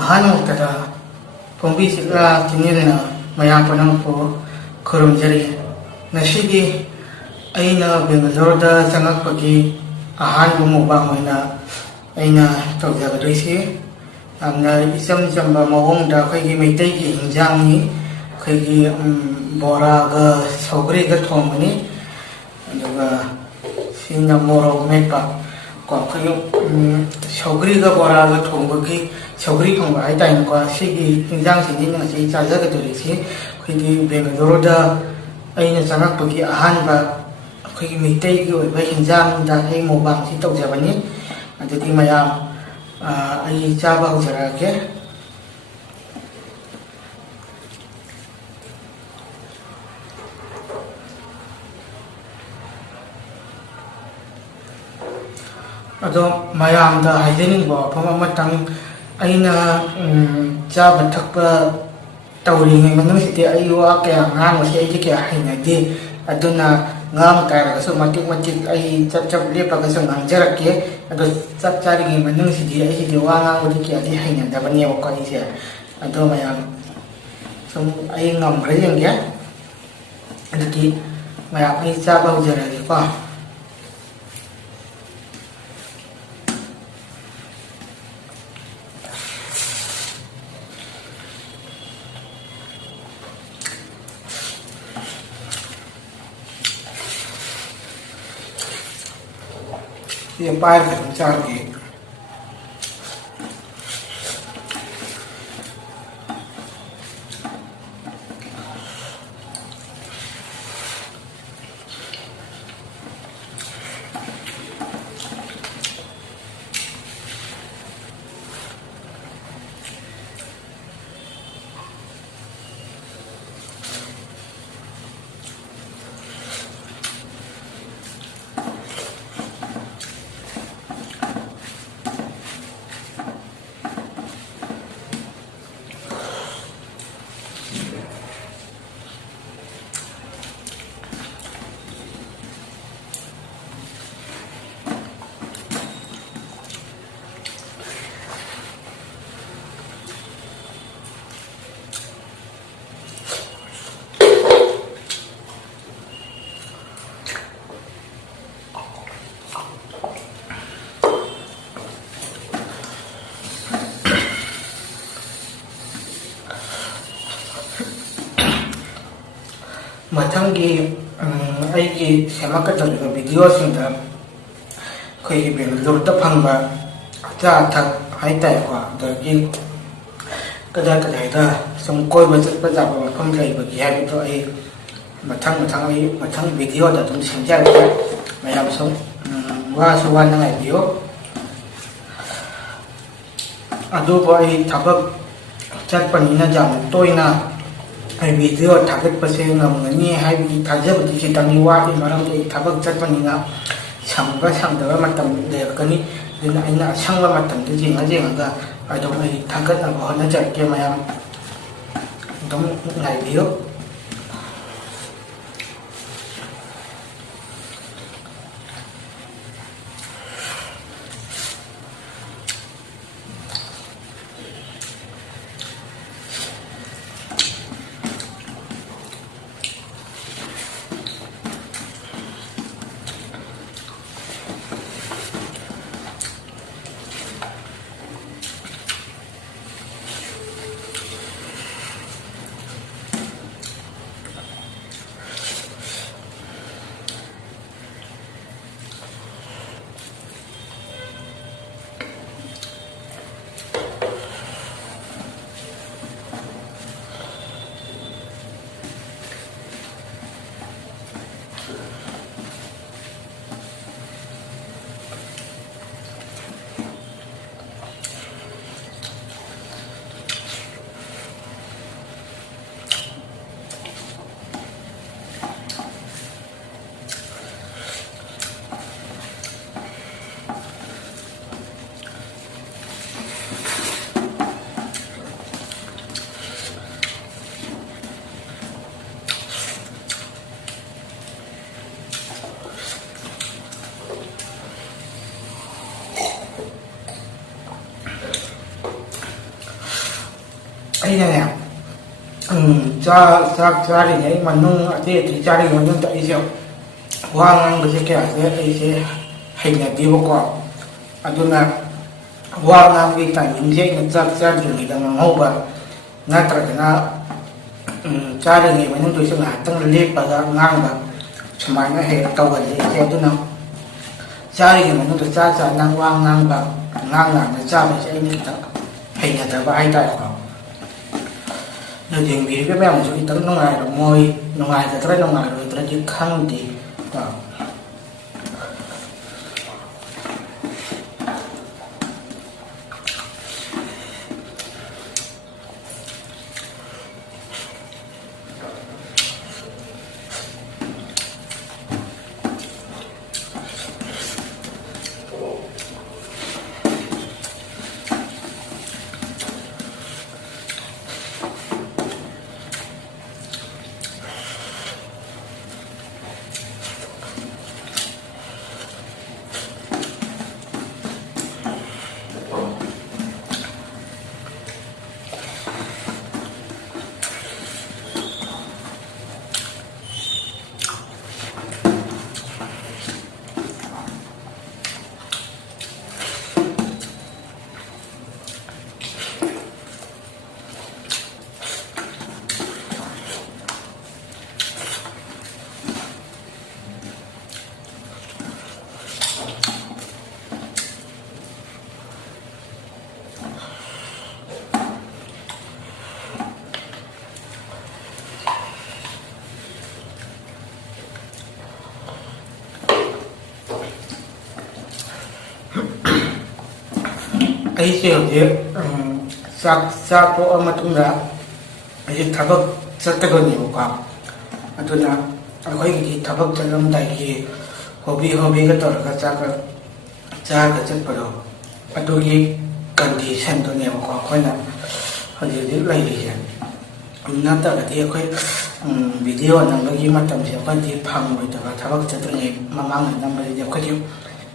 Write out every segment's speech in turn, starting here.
ꯑꯍꯥꯟꯕꯃꯛꯇꯗ ꯄꯣꯝꯕꯤ ꯆꯤꯛꯂꯥ ꯆꯤꯡꯌꯦꯜꯅ ꯃꯌꯥꯝ ꯄꯨꯝꯅꯃꯛꯄꯨ ꯈꯨꯔꯨꯝꯖꯔꯤ. ꯉꯁꯤꯗꯤ ꯑꯩꯅ ꯕꯦꯡꯒꯂꯣꯔꯗ ꯆꯪꯂꯛꯄꯒꯤ ꯑꯍꯥꯟꯕ ꯃꯨꯛꯕꯥꯡ ꯑꯣꯏꯅ ꯑꯩꯅ ꯇꯧꯖꯒꯗꯣꯏꯁꯤ ꯌꯥꯝꯅ ꯏꯆꯝ ꯆꯝꯕ ꯃꯑꯣꯡꯗ ꯑꯩꯈꯣꯏꯒꯤ ꯃꯩꯇꯩꯒꯤ ꯏꯟꯖꯥꯡꯅꯤ. ꯑꯩꯈꯣꯏꯒꯤ ꯕꯣꯔꯥꯒ ꯁꯧꯒ꯭ꯔꯤꯒ ꯊꯣꯡꯕꯅꯤ. ꯑꯗꯨꯒ ꯁꯤꯅ ꯃꯣꯔꯣꯛ ꯃꯦꯠꯄ ꯀꯣ ꯑꯩꯈꯣꯏꯒꯤ ꯁꯧꯒ꯭ꯔꯤꯒ ꯕꯣꯔꯥꯒ ꯊꯣꯡꯕꯒꯤ ꯁꯧꯒ꯭ꯔꯤ ꯊꯣꯡꯕ ꯍꯥꯏꯇꯥꯔꯦꯀꯣ. ꯁꯤꯒꯤ ꯏꯟꯖꯥꯡꯁꯤꯡꯁꯤ ꯉꯁꯤ ꯆꯥꯖꯒꯗꯣꯔꯤꯁꯤ ꯑꯩꯈꯣꯏꯒꯤ ꯕꯦꯡꯒꯂꯣꯔꯗ ꯑꯩꯅ ꯆꯪꯂꯛꯄꯒꯤ ꯑꯍꯥꯟꯕ ꯑꯩꯈꯣꯏꯒꯤ ꯃꯩꯇꯩꯒꯤ ꯑꯣꯏꯕ ꯏꯟꯖꯥꯡꯗ ꯑꯩ ꯃꯨꯛꯕꯥꯡꯁꯤ ꯇꯧꯖꯕꯅꯤ. ꯑꯗꯨꯗꯤ ꯃꯌꯥꯝ ꯑꯩ ꯆꯥꯕ ꯍꯧꯖꯔꯛꯑꯒꯦ. ꯑꯗꯣ ꯃꯌꯥꯝꯗ ꯍꯥꯏꯖꯅꯤꯡꯕ ꯋꯥꯐꯝ ꯑꯃꯇꯪ, ꯑꯩꯅ ꯆꯥꯕ ꯊꯛꯄ ꯇꯧꯔꯤꯉꯩ ꯃꯅꯨꯡꯁꯤꯗꯤ ꯑꯩ ꯋꯥ ꯀꯌꯥ ꯉꯥꯡꯕꯁꯤ ꯑꯩꯁꯦ ꯀꯌꯥ ꯍꯩꯅꯗꯦ. ꯑꯗꯨꯅ ꯉꯥꯡ ꯇꯥꯔꯒꯁꯨ ꯃꯇꯤꯛ ꯃꯇꯤꯛ ꯑꯩ ꯆꯞ ꯆꯞ ꯂꯦꯞꯄꯒꯁꯨ ꯉꯥꯡꯖꯔꯛꯀꯦ. ꯑꯗꯣ ꯆꯥꯛ ꯆꯥꯔꯤꯉꯩ ꯃꯅꯨꯡꯁꯤꯗꯤ ꯑꯩꯁꯤꯗꯤ ꯋꯥ ꯉꯥꯡꯕꯗꯤ ꯀꯌꯥꯗꯤ ꯍꯩꯅꯗꯕꯅꯦꯕꯀꯣ ꯑꯩꯁꯦ. ꯑꯗꯣ ꯃꯌꯥꯝ ꯁꯨꯝ ꯑꯩ ꯉꯝꯕ꯭ꯔꯥ ꯌꯦꯡꯒꯦ. ꯑꯗꯨꯗꯤ ꯃꯌꯥꯝ ꯑꯩ ꯆꯥꯕ ꯍꯧꯖꯔꯒꯦꯀꯣ. Thì bay phải làm sao thì ꯃꯊꯪꯒꯤ ꯑꯩꯒꯤ ꯁꯦꯝꯃꯛꯀꯗꯧꯔꯤꯕ ꯚꯤꯗꯤꯑꯣꯁꯤꯡꯗ ꯑꯩꯈꯣꯏꯒꯤ ꯕꯦꯡꯒꯂꯣꯔꯗ ꯐꯪꯕ ꯑꯆꯥ ꯑꯊꯛ ꯍꯥꯏꯇꯥꯔꯦꯀꯣ, ꯑꯗꯒꯤ ꯀꯗꯥꯏꯗ ꯁꯨꯝ ꯀꯣꯏꯕ ꯆꯠꯄ ꯌꯥꯕ ꯃꯐꯝ ꯂꯩꯕꯒꯦ ꯍꯥꯏꯕꯗꯣ ꯑꯩ ꯃꯊꯪ ꯚꯤꯗꯤꯑꯣꯗ ꯑꯗꯨꯝ ꯁꯦꯝꯖꯔꯛꯀꯦ. ꯃꯌꯥꯝ ꯁꯨꯝ ꯋꯥꯁꯨ ꯋꯥꯅ ꯉꯥꯏꯕꯤꯌꯨ. ꯑꯗꯨꯕꯨ ꯑꯩ ꯊꯕꯛ ꯆꯠꯄꯅꯤꯅ ꯌꯥꯝꯅ ꯇꯣꯏꯅ ꯑꯩ ꯚꯤꯗꯤꯑꯣ ꯊꯥꯒꯠꯄꯁꯦ ꯉꯝꯒꯅꯤ ꯍꯥꯏꯕꯒꯤ ꯊꯥꯖꯕꯗꯤ ꯈꯤꯇꯪꯗꯤ ꯋꯥꯠꯂꯤ. ꯃꯔꯝꯗꯤ ꯑꯩ ꯊꯕꯛ ꯆꯠꯄꯅꯤꯅ ꯁꯪꯕ ꯁꯪꯗꯕ ꯃꯇꯝ ꯂꯩꯔꯛꯀꯅꯤ. ꯑꯗꯨꯅ ꯑꯩꯅ ꯑꯁꯪꯕ ꯃꯇꯝꯗ ꯌꯦꯡꯉꯒ ꯑꯗꯨꯝ ꯑꯩ ꯊꯥꯒꯠꯅꯕ ꯍꯣꯠꯅꯖꯔꯛꯀꯦ. ꯃꯌꯥꯝ ꯑꯗꯨꯝ ꯉꯥꯏꯕꯤꯌꯨ. ꯑꯩꯅꯅꯦ ꯆꯥꯛ ꯆꯥꯔꯤꯉꯩ ꯃꯅꯨꯡ ꯑꯇꯩ ꯑꯇꯩ ꯆꯥꯔꯤꯉꯩ ꯃꯅꯨꯡꯗ ꯑꯩꯁꯦ ꯋꯥ ꯉꯥꯡꯕꯁꯦ ꯀꯌꯥꯁꯦ ꯑꯩꯁꯦ ꯍꯩꯅꯗꯦꯕꯀꯣ. ꯑꯗꯨꯅ ꯋꯥ ꯉꯥꯡꯕꯒꯤ ꯇꯥꯏꯃꯤꯡꯁꯦ ꯑꯩꯅ ꯆꯥꯛ ꯆꯥꯗ꯭ꯔꯤꯉꯩꯗ ꯉꯥꯡꯍꯧꯕ, ꯅꯠꯇ꯭ꯔꯒꯅ ꯆꯥꯔꯤꯉꯩ ꯃꯅꯨꯡꯗꯁꯨ ꯉꯥꯏꯍꯥꯛꯇꯪ ꯂꯦꯞꯄꯒ ꯉꯥꯡꯕ, ꯁꯨꯃꯥꯏꯅ ꯍꯦꯛ ꯇꯧꯒꯜꯂꯤ ꯑꯩꯁꯦ. ꯑꯗꯨꯅ ꯆꯥꯔꯤꯉꯩ ꯃꯅꯨꯡꯗ ꯆꯥꯅ ꯋꯥ ꯉꯥꯡꯕ, ꯉꯥꯡꯅ ꯆꯥꯕꯁꯦ ꯑꯩꯅ ꯈꯤꯇꯪ ꯍꯩꯅꯗꯕ ꯍꯥꯏꯇꯥꯔꯦꯀꯣ. ꯑꯗꯨ ꯌꯦꯡꯕꯤꯔꯤꯕ ꯃꯌꯥꯝꯁꯨ ꯈꯤꯇꯪ ꯅꯨꯡꯉꯥꯏꯔꯝꯃꯣꯏ, ꯅꯨꯡꯉꯥꯏꯒꯗ꯭ꯔꯥ ꯅꯨꯡꯉꯥꯏꯔꯣꯏꯗ꯭ꯔꯗꯤ ꯈꯪꯗꯦ ꯀꯣ. ꯑꯩꯁꯦ ꯍꯧꯖꯤꯛ ꯆꯥꯛ ꯇꯣꯛꯑ ꯃꯇꯨꯡꯗ ꯑꯩꯁꯦ ꯊꯕꯛ ꯆꯠꯀꯗꯣꯏꯅꯦꯕꯀꯣ. ꯑꯗꯨꯅ ꯑꯩꯈꯣꯏꯒꯤꯗꯤ ꯊꯕꯛ ꯆꯠꯂꯝꯗꯥꯏꯒꯤ ꯍꯣꯕꯤꯒ ꯇꯧꯔꯒ ꯆꯥꯔꯒ ꯆꯠꯄꯗꯣ, ꯑꯗꯨꯒꯤ ꯀꯟꯗꯤꯁꯟꯗꯨꯅꯦꯕꯀꯣ ꯑꯩꯈꯣꯏꯅ ꯍꯧꯖꯤꯛ ꯂꯩꯔꯤꯁꯦ. ꯅꯠꯇ꯭ꯔꯒꯗꯤ ꯑꯩꯈꯣꯏ ꯚꯤꯗꯤꯑꯣ ꯅꯝꯕꯒꯤ ꯃꯇꯝꯁꯦ ꯑꯩꯈꯣꯏꯗꯤ ꯐꯪꯉꯣꯏꯗꯕ. ꯊꯕꯛ ꯆꯠꯇ꯭ꯔꯤꯉꯩ ꯃꯃꯥꯡꯗ ꯅꯝꯕꯁꯤꯗꯤ ꯑꯩꯈꯣꯏꯒꯤ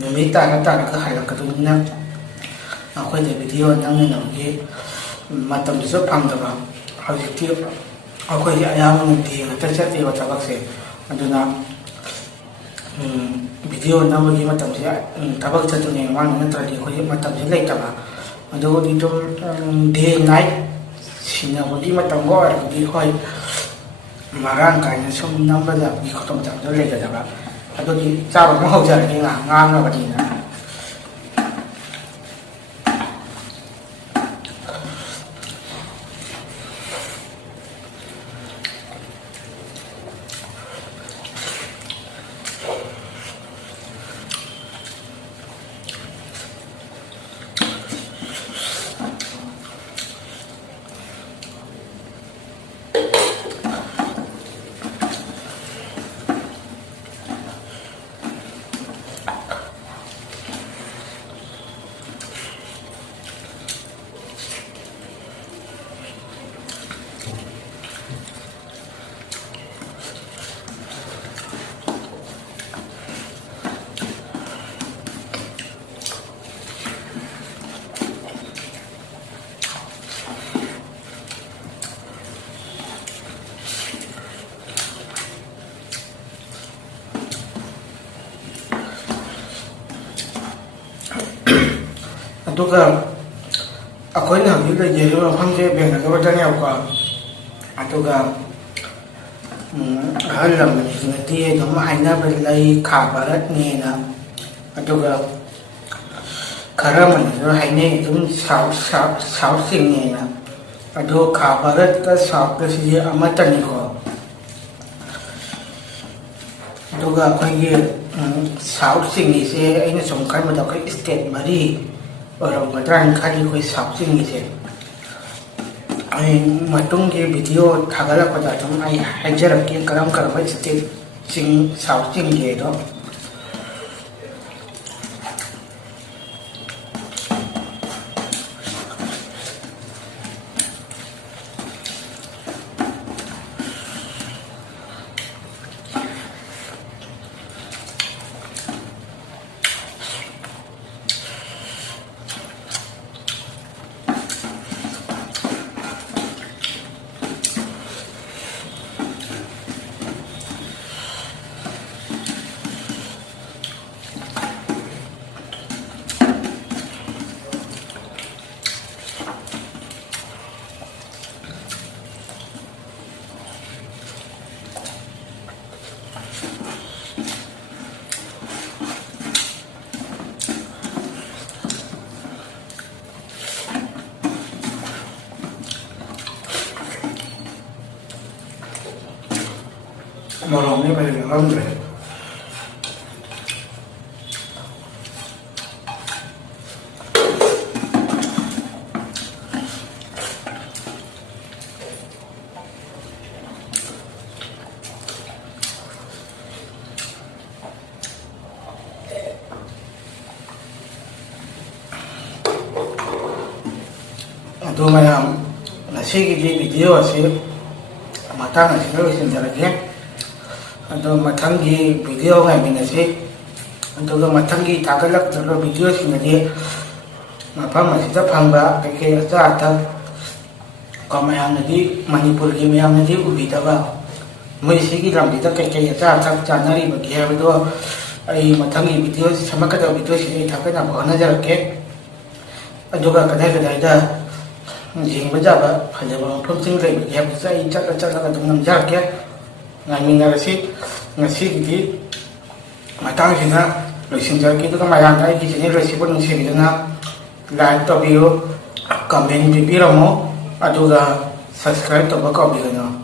ꯅꯨꯃꯤꯠ ꯇꯥꯔꯒ ꯍꯜꯂꯛꯀꯗꯣꯏꯅꯤꯅ ꯑꯩꯈꯣꯏꯗ ꯚꯤꯗꯤꯑꯣ ꯅꯝꯅꯕꯒꯤ ꯃꯇꯝꯗꯨꯁꯨ ꯐꯪꯗꯕ. ꯍꯧꯖꯤꯛꯇꯤ ꯑꯩꯈꯣꯏꯁꯦ ꯑꯌꯥꯝꯕ ꯅꯨꯡꯇꯤ ꯉꯥꯛꯇ ꯆꯠꯂꯦꯕ ꯊꯕꯛꯁꯦ. ꯑꯗꯨꯅ ꯚꯤꯗꯤꯑꯣ ꯅꯝꯕꯒꯤ ꯃꯇꯝꯁꯦ ꯊꯕꯛ ꯆꯠꯇ꯭ꯔꯤꯉꯩ ꯃꯃꯥꯡꯗ ꯅꯠꯇ꯭ꯔꯗꯤ ꯑꯩꯈꯣꯏꯒꯤ ꯃꯇꯝꯁꯦ ꯂꯩꯇꯕ. ꯑꯗꯨꯕꯨꯗꯤ ꯑꯗꯨꯝ ꯗꯦ ꯅꯥꯏꯠ ꯁꯤꯟꯅꯕꯒꯤ ꯃꯇꯝꯒ ꯑꯣꯏꯔꯒꯗꯤ ꯍꯣꯏ ꯃꯔꯥꯡ ꯀꯥꯏꯅ ꯁꯨꯝ ꯅꯝꯕꯗꯕꯒꯤ ꯈꯨꯗꯣꯡꯆꯥꯕꯗꯣ ꯂꯩꯒꯗꯕ. ꯑꯗꯨꯒꯤ ꯆꯥꯕ ꯑꯃ ꯍꯧꯖꯔꯒꯦ ꯉꯥꯡꯅꯕꯅꯤꯅ. ꯑꯗꯨꯒ ꯑꯩꯈꯣꯏꯅ ꯍꯧꯖꯤꯛ ꯂꯩꯖꯔꯤꯕ ꯃꯐꯝꯁꯦ ꯕꯦꯡꯒꯂꯣꯔꯗꯅꯦꯕꯀꯣ. ꯑꯗꯨꯒ ꯑꯍꯜ ꯂꯃꯟꯁꯤꯡꯅꯗꯤ ꯑꯗꯨꯝ ꯍꯥꯏꯅꯕ ꯂꯩ ꯈꯥ ꯚꯥꯔꯠꯅꯦꯅ. ꯑꯗꯨꯒ ꯈꯔ ꯑꯃꯅꯁꯨ ꯍꯥꯏꯅꯩ ꯑꯗꯨꯝ ꯁꯥꯎꯠ ꯆꯤꯡꯉꯦꯅ. ꯑꯗꯣ ꯈꯥ ꯚꯥꯔꯠꯀ ꯁꯥꯎꯠꯀꯁꯤꯗꯤ ꯑꯃꯠꯇꯅꯤꯀꯣ. ꯑꯗꯨꯒ ꯑꯩꯈꯣꯏꯒꯤ ꯁꯥꯎꯠ ꯆꯤꯡꯉꯤꯁꯦ ꯑꯩꯅ ꯁꯨꯝ ꯈꯟꯕꯗ ꯑꯩꯈꯣꯏ ꯏꯁꯇꯦꯠ ꯃꯔꯤ ꯑꯣꯏꯔꯝꯒꯗ꯭ꯔꯥꯅ ꯈꯜꯂꯤ ꯑꯩꯈꯣꯏ ꯁꯥꯎꯠ ꯆꯤꯡꯉꯤꯁꯦ. ꯑꯩ ꯃꯇꯨꯡꯒꯤ ꯚꯤꯗꯤꯑꯣ ꯊꯥꯒꯠꯂꯛꯄꯗ ꯑꯗꯨꯝ ꯑꯩ ꯍꯥꯏꯖꯔꯛꯀꯦ ꯀꯔꯝꯕ ꯏꯁꯇꯦꯠ ꯁꯥꯎꯠ ꯆꯤꯡꯒꯦꯗꯣ. Morongnya paling lembut. Itu mayam nasi gigi video sih matang nasi kalau senjata atau matanggi video ngai minasi atau matanggi tagalak terus video sini apa masih tak pahamba kayak ada kalau yang nanti Manipur game yang nanti ubi tahu masih kita kita kayak ada channel bagi apa itu matanggi video sama kada video sini tak kena bawa najar ke juga kadang-kadang ada jing berjaba hanya orang penting lagi bagi apa saya cakap dengan najar ke ngamin nasi gigi matang sina loisinjar gitu kan mayang kai gigi ni resipon nasi gitu na like to view comment bibiro mo aduga subscribe to baka bibiro